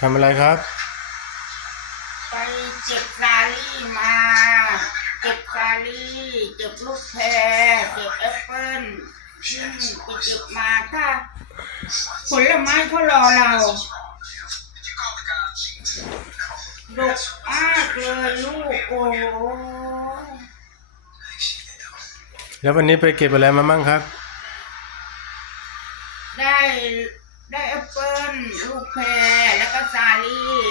ทำอะไรครับ ไปเจ็บซาลี่มา เจ็บซาลี่เจ็บลูกแพรเจ็บแอปเปิ้ลอืมไปเจ็บมาถ้าผลไม้เขารอเราดกมากเลยลูกโอ้โหแล้ววันนี้ไปเก็บอะไรมามั่งครับ ได้ได้แอปเปิ้ลลูกแพรแล้วก็ซาลี่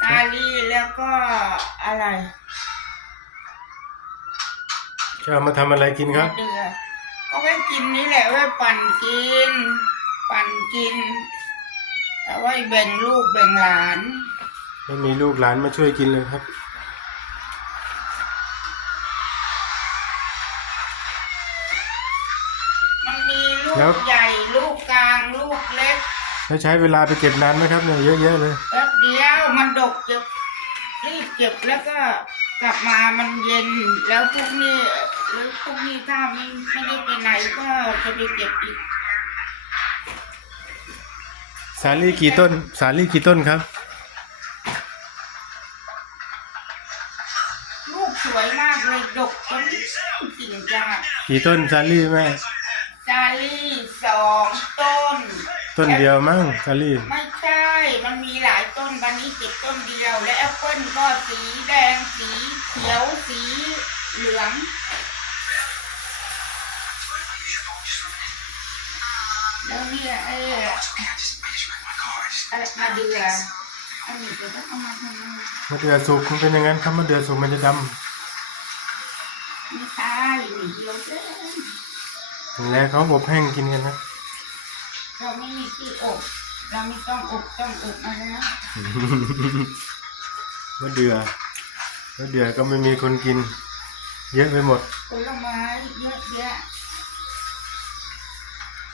ซาลี่แล้วก็อะไรจะเอามาทำอะไรกินครับ เดือก็ไว้กินนี่แหละไว้ปั่นกิน ปั่นกินเอาไว้แบ่งลูกแบ่งหลาน ไม่มีลูกหลานมาช่วยกินเลยครับ มันมีลูแล้ว กใหญ่ลูกกลางลูกเล็ก แล้วใช้เวลาไปเก็บนานไหมครับเนี่ยเยอะแยะเลย แป๊บเดียวมันดกเก็บรีบเก็บแล้วก็กลับมามันเย็นแล้วพวกนี้แล้วพวกนี้ถ้าไม่ไม่ได้ไปไหนก็จะไปเก็บอีกสาลี่กี่ต้น สาลี่กี่ต้นครับ ลูกสวยมากเลยดกจนจริงจังกี่ต้นสาลี่แม่ซาลี่สองต้น ต้นเดียวมั้งสาลี่ไม่ใช่ มันมีหลายต้นวันนี้เก็บต้นเดียว และแอปเปิ้ลก็สีแดงสีเขียวสีเหลืองแล้วเนี่ยไอ้ไอ้มาเดืออันนี้จะต้องเอามาทำไมมะเดือสุกมันเป็นอย่างนั้นครับมะเดือสุกมันจะดไม่ใช่หนึ่งเดียวเด้อำแล้วเขาอบแห้งกินกันนะ เราไม่มีที่อบเราไม่ต้องอบต้องอบมาแล้วมะเดือมะเดือก็ไม่มีคนกิน เยอะไปหมดผลไม้เยอะแยะ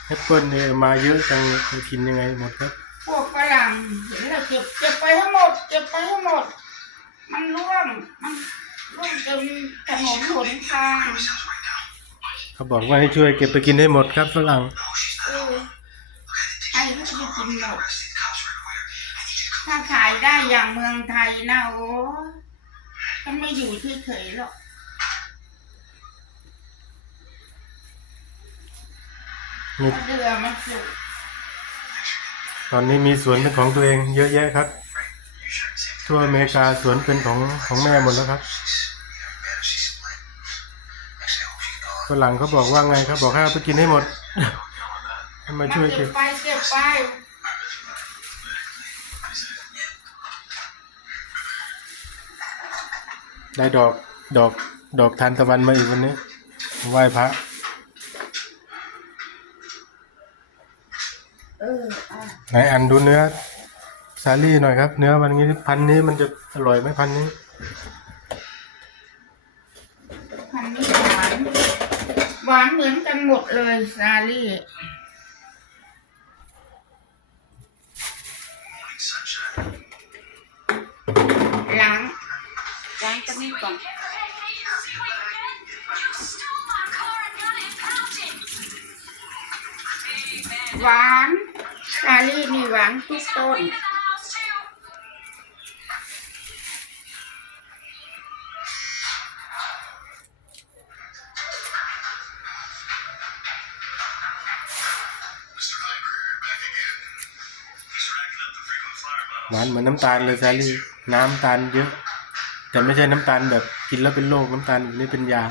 แอปเปิ้ลเนี่ยมาเยอะจังจะกินยังไงหมดครับ พวกฝรั่งเห็นเราเก็บเก็บไปให้หมดเก็บไปให้หมด มันร่วงมันร่วงเต็มถนนหนทางเขาบอกว่าให้ช่วยเก็บไปกินให้หมดครับฝรั่ง ถ้าขายได้อย่างเมืองไทยนะโอ้ฉันไม่อยู่เฉยๆหรอกนี่เดือมันสุกตอนนี้มีสวนเป็นของตัวเองเยอะแยะครับ ทั่วอเมริกาสวนเป็นของของแม่หมดแล้วครับฝรั่งเขาบอกว่าไงครับบอกให้เอาไปกินให้หมดให้มาช่วยเก็เก็บบไปเก็บไป ได้ดอกดอกดอกทานตะวันมาอีกวันนี้ไหว้พระ เอออะไหนอันดูเนื้อซาลี่หน่อยครับ เนื้อวันนี้พันนี้มันจะอร่อยไหมพันนี้ พันนี้หวาน หวานเหมือนกันหมดเลยซาลี่ล้างตรงนี้ก่อนหวานซาลี่นี่หวานทุกต้น หวานเหมือนน้ำตาลเลยซาลี่ น้ำตาลเยอะ แต่ไม่ใช่น้ำตาลแบบกินแล้วเป็นโรคน้ำตาลนี้เป็นยา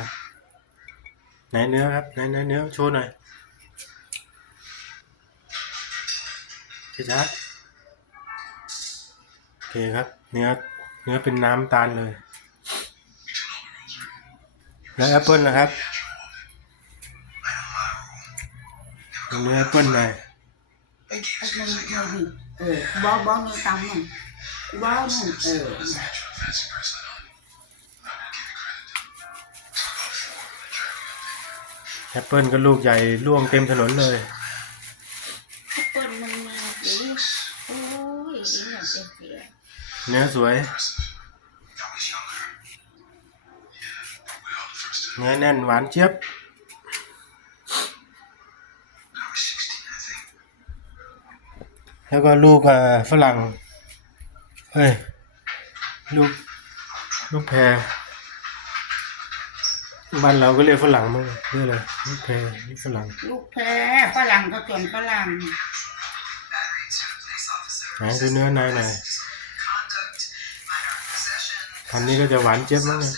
ไหนเนื้อครับไหนไหนเนื้อโชว์หน่อยชัดๆโอเคครับ เนื้อเนื้อเป็นน้ำตาลเลย แล้วแอปเปิลนะครับเนื้อแอปเปิลหน่อยเออบอบอนี่ตำมันบอนี่เออ แอปเปิลก็ลูกใหญ่ร่วงเต็มถนนเลยเปิลมันมาสิโอ้ยเนี่ยเป็นเสียเนื้อสวย เนื้อแน่นหวานเจี๊ยบแล้วก็ลูกฝรั่งเฮ้ย ลูก ลูกแพร บ้านเราก็เรียกฝรั่งมั้งเรียกอะไรลูกแพรลูกฝรั่งลูกแพรฝรั่งก็ส่วนฝรั่งไหนดูเนื้อในหน่อยพันนี้ก็จะหวานเจี๊ยบมั้งเนี่ย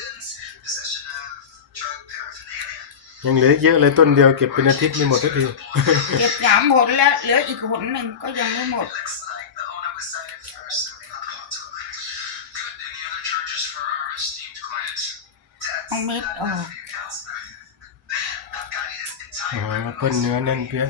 ยังเหลืออีกเยอะเลยต้นเดียวเก็บเป็นอาทิตย์ไม่หมดสักทีเก็บสามผลแล้วเหลืออีกผลหนึ่งก็ยังไม่หมดเอาเม็ดออก โอ้โหแอปเปิ้ลเนื้อแน่นเปี้ย